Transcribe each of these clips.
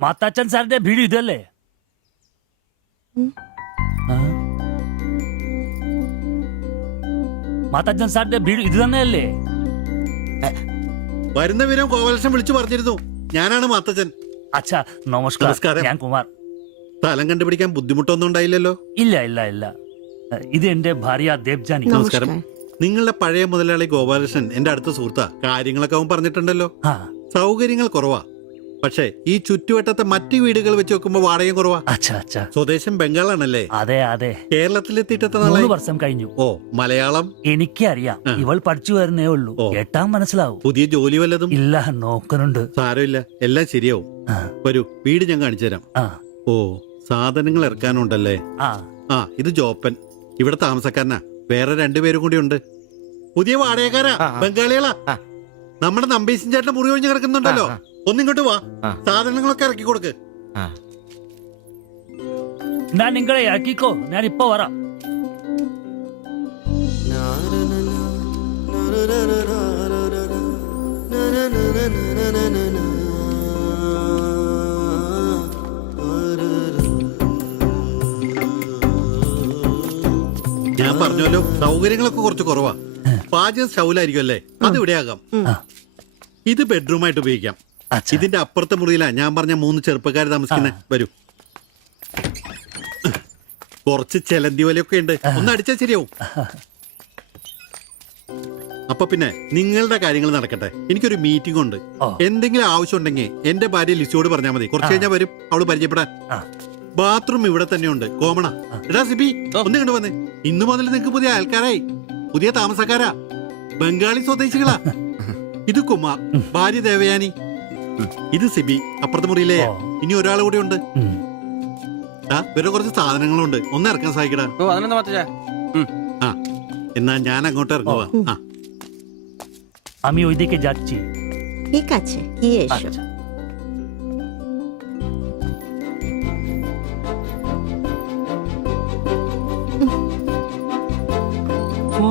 മാത്താച്ചൻ സാറിന്റെ വീട് ഇതല്ലേ? മാത്താച്ചൻ സാറിന്റെ വീട് ഇത് തന്നെയല്ലേ? വരുന്ന വിവരം ഗോപാലകൃഷ്ണൻ വിളിച്ചു പറഞ്ഞിരുന്നു. ഞാനാണ് മാത്തച്ചൻ. അച്ഛാ നമസ്കാരം. ഞാൻ കുമാർ. സ്ഥലം കണ്ടുപിടിക്കാൻ ബുദ്ധിമുട്ടൊന്നും ഉണ്ടായില്ലല്ലോ? ഇല്ല ഇല്ല ഇല്ല. ഇത് എന്റെ ഭാര്യ ദേവ്ജാനി. നമസ്കാരം. നിങ്ങളുടെ പഴയ മുതലാളി ഗോപാലകൃഷ്ണൻ എന്റെ അടുത്ത സുഹൃത്താ. കാര്യങ്ങളൊക്കെ അവൻ പറഞ്ഞിട്ടുണ്ടല്ലോ. സൗകര്യങ്ങൾ കുറവാ, പക്ഷേ ഈ ചുറ്റുവട്ടത്തെ മറ്റു വീടുകൾ വെച്ച് നോക്കുമ്പോ വാടകയും കുറവാ. സ്വദേശം ബംഗാളാണല്ലേ? അതെ അതെ. കേരളത്തിലെത്തിയിട്ട് 3 വർഷം കഴിഞ്ഞു. ഓ, മലയാളം എനിക്കറിയാം. ഇവൾ പഠിച്ചു വരുന്നേ ഉള്ളൂ. കേട്ടാ മനസ്സിലാവും. പുതിയ ജോലി വല്ലതും? ഇല്ല, നോക്കുന്നുണ്ട്. സാരമില്ല, എല്ലാം ശരിയാവും. വരൂ, വീട് ഞാൻ കാണിച്ചു തരാം. ഓ, സാധനങ്ങൾ ഇറക്കാനുണ്ടല്ലേ? ഇത് ജോപ്പൻ, ഇവിടെ താമസക്കാരനാ. വേറെ 2 പേരും കൂടി ഉണ്ട്. പുതിയ വാടകക്കാരാ, ബംഗാളികളാ. നമ്മുടെ നമ്പീശൻ ചേട്ടൻ മുറി ഒഴിഞ്ഞ് കിടക്കുന്നുണ്ടല്ലോ. ഒന്നിങ്ങോട്ട് വാ, സാധനങ്ങളൊക്കെ ഇറക്കി കൊടുക്ക്. ഞാൻ നിങ്ങളെ ഇറക്കിക്കോ, ഞാൻ ഇപ്പൊ വരാം. ഞാൻ പറഞ്ഞല്ലോ, സൗകര്യങ്ങളൊക്കെ കുറച്ച് കുറവാ. പാചകം സ്റ്റൗലായിരിക്കും അല്ലേ? അത് ഇവിടെ ആകാം. ഇത് ബെഡ്റൂമായിട്ട് ഉപയോഗിക്കാം. ഇതിന്റെ അപ്പുറത്തെ മുറിയിലാ ഞാൻ പറഞ്ഞ 3 ചെറുപ്പക്കാർ താമസിക്കുന്നത്. വരൂ. കുറച്ച് ചെലന്തി വലയൊക്കെ ഉണ്ട്, ഒന്ന് അടിച്ചാൽ ശരിയാവും. അപ്പൊ പിന്നെ നിങ്ങളുടെ കാര്യങ്ങൾ നടക്കട്ടെ. എനിക്കൊരു മീറ്റിംഗ് ഉണ്ട്. എന്തെങ്കിലും ആവശ്യം ഉണ്ടെങ്കിൽ എന്റെ ഭാര്യ ലിസിയോട് പറഞ്ഞാൽ മതി. കുറച്ച് കഴിഞ്ഞാൽ വരും അവള് പരിചയപ്പെടാൻ. ബാത്റൂം ഇവിടെ തന്നെയുണ്ട്, കോമണ. എടാ സിബി, ഒന്ന് കണ്ടു വന്നേ. ഇന്നു മുതൽ നിങ്ങൾക്ക് പുതിയ ആൾക്കാരായി, പുതിയ താമസക്കാരാ, ബംഗാളി സ്വദേശികളാ. ഇത് കുമാർ, ഭാര്യ ദേവയാനി. ഇത് സിബി, അപ്പുറത്തെ മുറിയിലെ. ഇനി ഒരാൾ കൂടെ ഉണ്ട്. വേറെ കുറച്ച് സാധനങ്ങളുണ്ട്, ഒന്ന് ഇറക്കാൻ സഹായിക്കടാ. എന്നാ ഞാൻ അങ്ങോട്ട് ഇറങ്ങുവാ. আমি ওইদিকে যাচ্ছি। ঠিক আছে, গিয়ে এসো।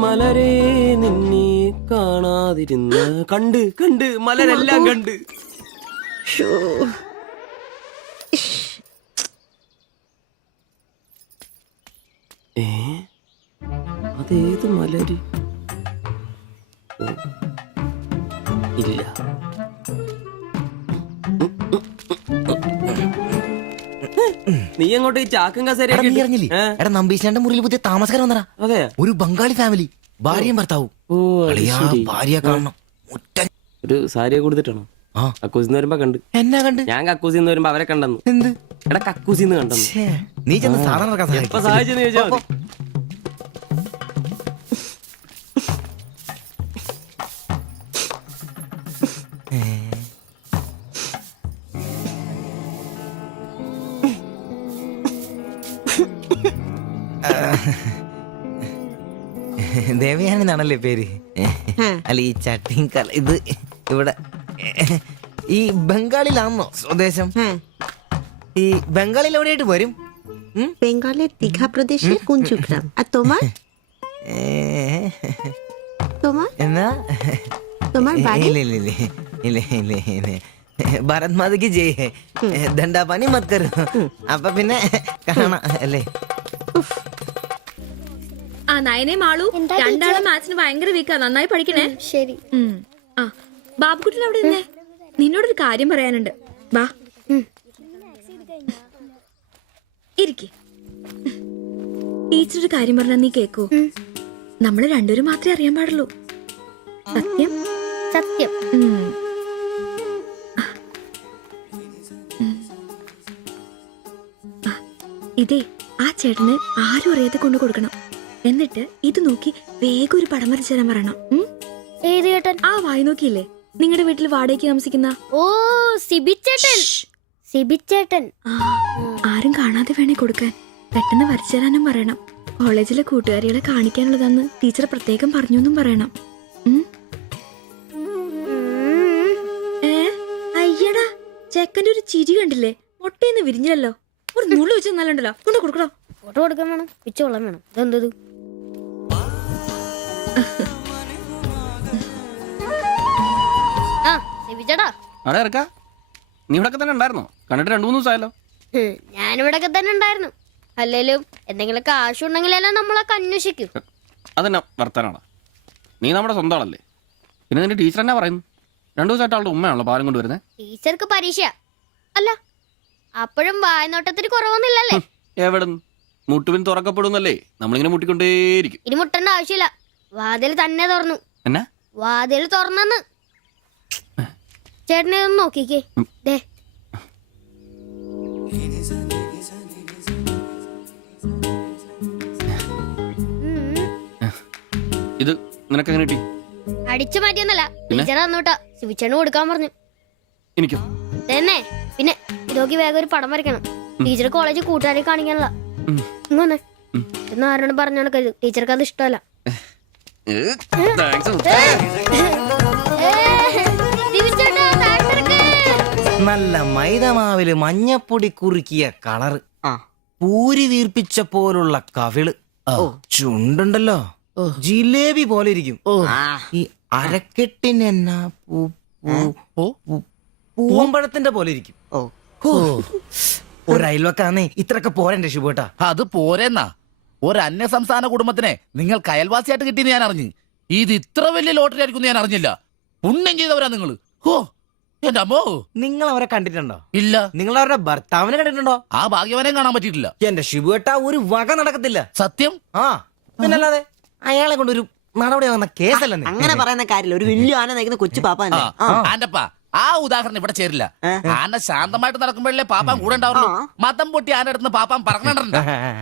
മലരെ നിന്നെ കാണാതിരുന്ന കണ്ട് കണ്ട് മലരെല്ലാം കണ്ട്. അതേത് മലര്? ഇല്ല. നീ അങ്ങോട്ട് ഈ ചാക്കും കസേരയൊക്കെ നമ്പീശന്റെ മുറിയിൽ പുതിയ താമസക്കാരൻ വന്നടാ. അതെ, ഒരു ബംഗാളി ഫാമിലി, ഭാര്യയും ഭർത്താവും. ഭാര്യ കാണണം. ഒരു സാരിയെ കൊടുത്തിട്ടാണോ? കക്കൂസിന്ന് വരുമ്പോ കണ്ട്. എന്നാ കണ്ട്? ഞാൻ കക്കൂസിന്ന് വരുമ്പോ അവരെ കണ്ടെന്ന്. എന്ത്? എടാ, കക്കൂസിന്ന് കണ്ടെന്ന്. നീ ചെന്ന് സാധനം എപ്പോ സഹായിച്ചെന്ന് ചോദിച്ചാ മതി. ദേവയാനി എന്നാണല്ലേ പേര്? അല്ല, ഈ ചട്ടിയും ഇത് ഇവിടെ ഈ ബംഗാളിലാണോ സ്വദേശം? ഈ ബംഗാളിൽ എവിടെയായിട്ട് വരും? বেঙ্গলের দীঘা প্রদেশের কুঞ্জগ্রাম। আর তোমার? তোমার എന്നാ তোমার বাড়ি? ഭാരത് മാതയ്ക്ക് ജയ്. ദണ്ഡാപാനി മത് കരോ. അപ്പൊ പിന്നെ കാണാം അല്ലേ? ആ നയനെ മാളു, രണ്ടാളും മാത്സിന് ഭയങ്കര വീക്കാ. നന്നായി പഠിക്കണേ. ശരി. ആ ബാബുക്കുട്ടൻ അവിടെ നിന്നേ, നിന്നോടൊരു കാര്യം പറയാനുണ്ട്. വാ ഇരിക്കെ. ടീച്ചർ ഒരു കാര്യം പറഞ്ഞാ നീ കേക്കോ? നമ്മള് രണ്ടുപേരും മാത്രമേ അറിയാൻ പാടുള്ളൂ. സത്യം സത്യം. ഇതേ ആ ചേട്ടന് ആരും അറിയാതെ കൊണ്ടു കൊടുക്കണം. എന്നിട്ട് ഇത് നോക്കി വേഗം ഒരു പടം വരച്ചു തരാൻ പറയണം. ഏത് ചേട്ടൻ? ആ വായി നോക്കിയില്ലേ, നിങ്ങളുടെ വീട്ടിൽ വാടകയ്ക്ക് താമസിക്കുന്ന? ഓ, സിബിച്ചേട്ടൻ. സിബിച്ചേട്ടൻ. ആരും കാണാതെ വേണേ കൊടുക്കാൻ. പെട്ടെന്ന് വരച്ചു തരാനും പറയണം. കോളേജിലെ കൂട്ടുകാരികളെ കാണിക്കാനുള്ളതാന്ന് ടീച്ചർ പ്രത്യേകം പറഞ്ഞൊന്നും പറയണം. അയ്യടാ, ചെക്കൻ്റെ ഒരു ചിരി കണ്ടില്ലേ? മുട്ടേന്ന് വിരിഞ്ഞല്ലോ. ഒരു നുള്ളു വെച്ച് നല്ലുണ്ടല്ലോ, കൊണ്ട് കൊടുക്കണോ? ഫോട്ടോ കൊടുക്കാൻ വേണം, പിച്ചോളം വേണം. ഇതെന്തത്? ആ സിബിച്ചേട്ടാ, അവിടെ ഇറക്കാ. നീ ഇവിടെ തന്നെ ഉണ്ടായിരുന്നോ? കണ്ടിട്ട് 2-3 ദിവസമായല്ലോ. ഞാനിവിടൊക്കെ തന്നെ ഉണ്ടായിരുന്നു. അല്ലേലും എന്തെങ്കിലും കാശുണ്ടെങ്കിലെല്ലാം നമ്മളൊക്കെ അന്വേഷിക്കും. അതെന്നാ വർത്താനാണ്? നീ നമ്മുടെ സ്വന്തം ആളല്ലേ. പിന്നെ നിന്റെ ടീച്ചർ എന്നാ പറയുന്നു? 2 ദിവസമായിട്ട് അവളുടെ ഉമ്മയാണല്ലോ പാലം കൊണ്ടുവരുന്നത്. ടീച്ചർക്ക് പരീക്ഷ അല്ല, അപ്പോഴും വായനോട്ടത്തിന് കുറവൊന്നുമില്ലല്ലേ? എവിടുന്ന് മുട്ടുവിൻ തുറക്കപ്പെടുന്നല്ലേ, നമ്മളിങ്ങനെ മുട്ടിക്കൊണ്ടേയിരിക്കും. ഇനി മുട്ടേണ്ട ആവശ്യമില്ല, വാതിൽ തന്നെ തുറന്നു. എന്നാ വാതിൽ തുറന്നെന്ന്. ചേട്ടനെ ഒന്ന് നോക്കിക്കേ. ദേ ഇത് നിനക്കെങ്ങനെ കിട്ടി? അടിച്ചു മാറ്റിയൊന്നല്ല, ടീച്ചർ തന്നോട്ടാ. സിബിച്ചേട്ടന് കൊടുക്കാൻ പറഞ്ഞു. എനിക്കോ? തന്നെ. പിന്നെ ഇതൊക്കെ വേഗം ഒരു പടം വരയ്ക്കണം. ടീച്ചർ കോളേജ് കൂട്ടുകാരെ കാണിക്കാനുള്ള. ഇങ്ങനെ എന്ന് ആരോടും പറഞ്ഞു നടക്കരുത്, ടീച്ചർക്ക് അത് ഇഷ്ടമല്ല. നല്ല മൈദമാവില് മഞ്ഞപ്പൊടി കുറുക്കിയ കളറ്, പൂരി വീർപ്പിച്ച പോലുള്ള കവിള്, ചുണ്ടുണ്ടല്ലോ ജിലേബി പോലെ ഇരിക്കും. ഈ അരക്കെട്ടിന് എന്നാ പൂവമ്പഴത്തിന്റെ പോലെ ഇരിക്കും. ഒരു അയൽവക്കാന്നേ ഇത്രയൊക്കെ പോരണ്ടേ ശുഭേട്ടാ? അത് പോരെന്നാ. ഒരു അന്യ സംസ്ഥാന കുടുംബത്തിനെ നിങ്ങൾക്ക് അയൽവാസിയായിട്ട് കിട്ടിയെന്ന് ഞാൻ അറിഞ്ഞു. ഇത് ഇത്ര വലിയ ലോട്ടറി ആയിരിക്കും ഞാൻ അറിഞ്ഞില്ല. പുണ്യം ചെയ്തവരാ നിങ്ങള്. ഓ എന്റെ അമ്മോ. നിങ്ങൾ അവരെ കണ്ടിട്ടുണ്ടോ? ഇല്ല. നിങ്ങൾ അവരുടെ ഭർത്താവിനെ കണ്ടിട്ടുണ്ടോ? ആ ഭാഗ്യവനെയും കാണാൻ പറ്റിയിട്ടില്ല. എന്റെ ശിബുവേട്ടാ ഒരു വക നടക്കത്തില്ല. സത്യം. ആ പിന്നല്ലാതെ അയാളെ കൊണ്ട് ഒരു നടപടി വന്ന കേസല്ല. അങ്ങനെ പറയുന്ന കാര്യമില്ല. ഒരു വലിയ ആന നയിക്കുന്ന കൊച്ചു പാപ്പ ആന്റപ്പാ, ആ ഉദാഹരണം ഇവിടെ ചേരില്ല. ആന ശാന്തമായിട്ട് നടക്കുമ്പോഴല്ലേ പാപ്പാൻ കൂടെ ഉണ്ടാവുള്ളൂ. മതം പൊട്ടി ആന അടുത്ത് പാപ്പാൻ പറഞ്ഞിട്ടുണ്ട്.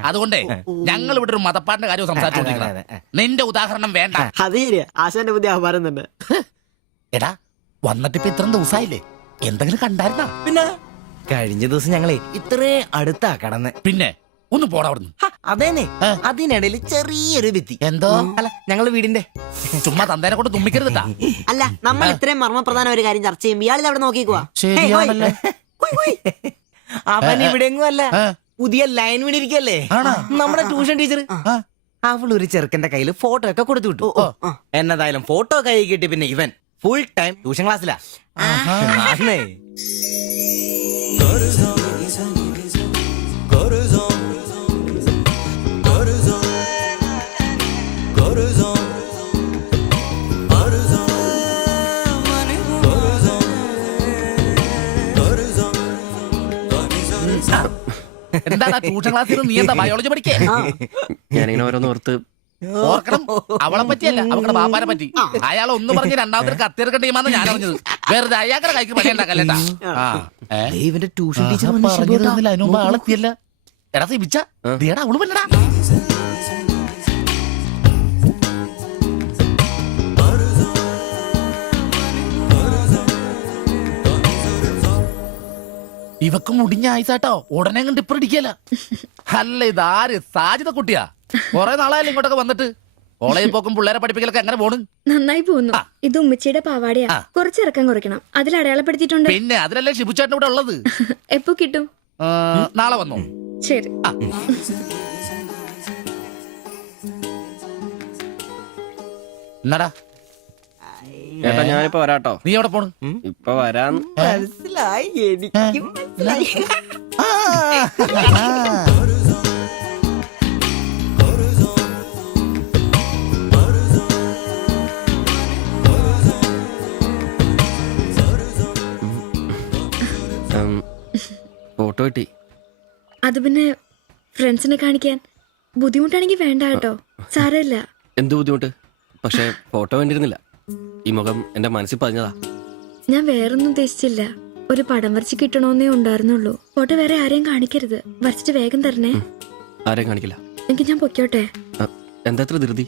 അതുകൊണ്ടേ ഞങ്ങൾ ഇവിടെ ഒരു മതപ്പാടിന്റെ കാര്യം സംസാരിച്ചോണ്ടിരിക്കണം. നിന്റെ ഉദാഹരണം വേണ്ട. അത് ശരിയാ, ആശാന്റെ പുതിയ ആഹാരം തന്നെ. എടാ വന്നിട്ടിപ്പോ ഇത്രയും ദിവസമായില്ലേ, എന്തെങ്കിലും കണ്ടായിരുന്നാ? പിന്നെ കഴിഞ്ഞ ദിവസം ഞങ്ങളെ ഇത്രേ അടുത്താ കടന്ന്. പിന്നെ ഒന്ന് പോടാ അവിടുന്ന്. അതേനെ, അതിനിടയിൽ ചെറിയൊരു ഭിത്തി. എന്തോ അല്ല ഞങ്ങള് വീടിന്റെ ചുമ്മാ തന്തേനെ കൊണ്ട് തുമ്മിക്കരുതാ. അല്ല, നമ്മൾ ഇത്രയും മർമ്മപ്രധാന ഒരു കാര്യം ചർച്ച ചെയ്യുമ്പോൾ ഇയാൾ അവിടെ നോക്കിക്കുവാ. ശരിയാണല്ലേ. അവൻ ഇവിടെങ്ങും അല്ല, പുതിയ ലൈൻ വീണിരിക്കല്ലേ നമ്മുടെ ട്യൂഷൻ ടീച്ചർ. അവൾ ഒരു ചെറുക്കന്റെ കയ്യിൽ ഫോട്ടോ ഒക്കെ കൊടുത്തു വിട്ടു. എന്നതായാലും ഫോട്ടോ കൈ കിട്ടി. പിന്നെ ഇവൻ ഫുൾ ടൈം ട്യൂഷൻ ക്ലാസ്സിലാ. ആന്നേ. എന്താ ട്യൂഷൻ ക്ലാസ്സിൽ നീ എന്താ ബയോളജി പഠിക്കേ? ഞാനിങ്ങനെ ഓരോന്ന് ഓർത്ത് ഓർക്കണം. അവളെ പറ്റിയല്ല, അവളുടെ ബാപ്പാനെ പറ്റി. അയാൾ ഒന്ന് പറഞ്ഞ് രണ്ടാമത്തെ കത്തിയെടുക്കേണ്ട ടീമാന്ന് ഞാൻ അറിഞ്ഞത്. വെറുതെ അയാളുടെ കൈക്ക് പണിയുണ്ടാക്കല്ലേട്ടാ. ഇവന്റെ ട്യൂഷൻ ടീച്ചർ അതിനുമ്പ് ആളെത്തിയല്ല. എടാ സിബിച്ച ദേടാ അവള് പല്ലടാ. ഇവക്ക് മുടിഞ്ഞ ആയിസാട്ടോ, ഉടനെ കണ്ട് ഇപ്പൊ ഇടിക്കല. അല്ല ഇതാര് സാജിത കുട്ടിയാ? കൊറേ നാളായാലും ഇങ്ങോട്ടൊക്കെ വന്നിട്ട്. കോളേജിൽ പോക്കും പിള്ളേരെ പഠിപ്പിക്കലൊക്കെ എങ്ങനെ പോണ്? നന്നായി പോകുന്നു. ഇത് ഉമ്മച്ചിയുടെ പാവാടിയാ, കുറച്ചിറക്കം കുറയ്ക്കണം. അതിൽ അടയാളപ്പെടുത്തിയിട്ടുണ്ട്. പിന്നെ അതിലല്ലേ ഷിബുച്ചേട്ടൻ ഇവിടെ ഉള്ളത്. എപ്പോ കിട്ടും? നാളെ വന്നോ? ശരി. എന്നാടാ ചേട്ടാ ഞാനിപ്പോ വരാട്ടോ. നീ എവിടെ പോണ്? ഇപ്പൊ വരാൻ. മനസ്സിലായി, എനിക്കും മനസ്സിലായി. ഫോട്ടോ കിട്ടി. അത് പിന്നെ ഫ്രണ്ട്സിനെ കാണിക്കാൻ ബുദ്ധിമുട്ടാണെങ്കിൽ വേണ്ട കേട്ടോ, സാരമില്ല. എന്ത് ബുദ്ധിമുട്ട്? പക്ഷെ ഫോട്ടോ വേണ്ടിയിരുന്നില്ല. ഈ മുഖം എന്റെ മനസ്സിൽ പതിഞ്ഞതാ. ഞാൻ വേറൊന്നും ഉദ്ദേശിച്ചില്ല. ഒരു പടം വരച്ച് കിട്ടണമെന്നേ ഉണ്ടായിരുന്നുള്ളൂ. ഫോട്ടോ വേറെ ആരെയും കാണിക്കരുത്. വരച്ചിട്ട് വേഗം തരണേ. ആരെയും കാണിക്കില്ല. എങ്കിൽ ഞാൻ പൊക്കോട്ടെ. എന്താ ഇത്ര ധൃതി?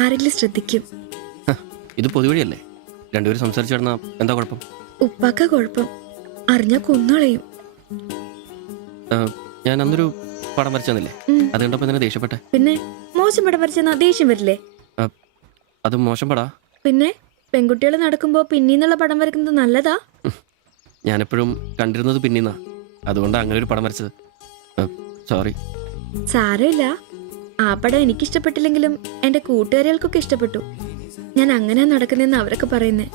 ആരെങ്കിലും ശ്രദ്ധിക്കും. ഇത് പൊതുവഴിയല്ലേ, രണ്ടുപേരും സംസാരിച്ചു കിടന്നാ എന്താ കുഴപ്പം? ഉപ്പാക്ക കുഴപ്പം, അറിഞ്ഞാ കൊന്നുകളയും. ഞാൻ അന്നൊരു പടം വരച്ചു തന്നില്ലേ, അത് കണ്ടപ്പോ എന്തിനാ ദേഷ്യപ്പെട്ടെ? പിന്നെ മോശം പടം വരച്ചെന്നാ ദേഷ്യം വരില്ലേ? അത് മോശം പടാ. പിന്നെ പെൺകുട്ടികൾ നടക്കുമ്പോ പിന്നീന്നുള്ള പടം വരക്കുന്നത് നല്ലതാ. ഞാനെപ്പോഴും കണ്ടിരുന്നത് പിന്നീന്നാ. അതുകൊണ്ടാണ് അങ്ങനെ ഒരു പടം വരച്ചത്. സോറി. സാരമില്ല. ആ പടം എനിക്കിഷ്ടപ്പെട്ടില്ലെങ്കിലും എന്റെ കൂട്ടുകാരികൾക്കൊക്കെ ഇഷ്ടപ്പെട്ടു. ഞാൻ അങ്ങനെ നടക്കുന്നെന്ന് അവരൊക്കെ പറയുന്നേ.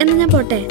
എന്നാ ഞാൻ പോട്ടെ.